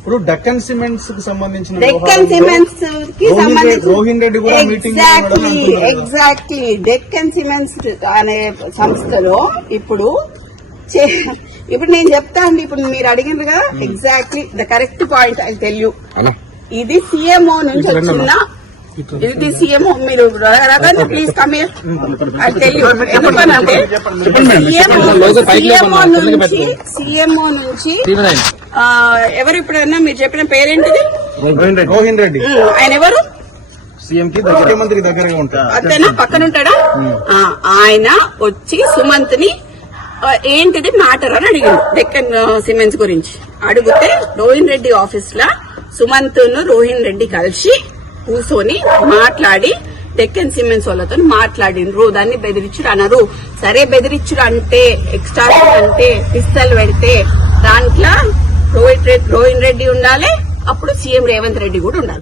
ఇప్పుడు డెక్కన్ సిమెంట్స్ కి సంబంధించిన డెక్కన్ సిమెంట్స్ కి రోహిన్ రెడ్డి కూడా మీటింగ్ ఎగ్జాక్ట్లీ డెక్కన్ సిమెంట్స్ అనే సంస్థలో ఇప్పుడు నేను చెప్తా అండి. ఇప్పుడు మీరు అడిగినారు కదా, exactly the correct point I tell you. ఇది సీఎంఓ నుంచి వచ్చిన, ఇది సీఎంఓ, మీరు please come here I tell you. ఎందుకంటే సీఎంఓ నుంచి ఎవరు, ఇప్పుడన్నా మీరు చెప్పిన పేరేంటిది? రోహిన్ రెడ్డి. ఆయన ఎవరు? సీఎం కి ముఖ్యమంత్రికి దగ్గరగా ఉంటాడు. అతను పక్కన ఉంటాడా? ఆయన వచ్చి సుమంత్ ని ఏంటిది మ్యాటర్ అని అడిగింది డెక్కన్ సిమెంట్స్ గురించి. అడిగితే రోహిన్ రెడ్డి ఆఫీస్ లా సుమంత్ ను రోహిన్ రెడ్డి కలిసి కూర్చొని మాట్లాడి డెక్కన్ సిమెంట్స్ వాళ్ళతో మాట్లాడినరు. దాన్ని బెదిరించుడు అన్నారు. సరే, బెదిరించుడు అంటే ఎక్స్ట్రాక్షన్ అంటే పిస్తల్ పెడితే దాంట్లో రోహిన్ రెడ్డి ఉండాలి, అప్పుడు సీఎం రేవంత్ రెడ్డి కూడా ఉండాలి.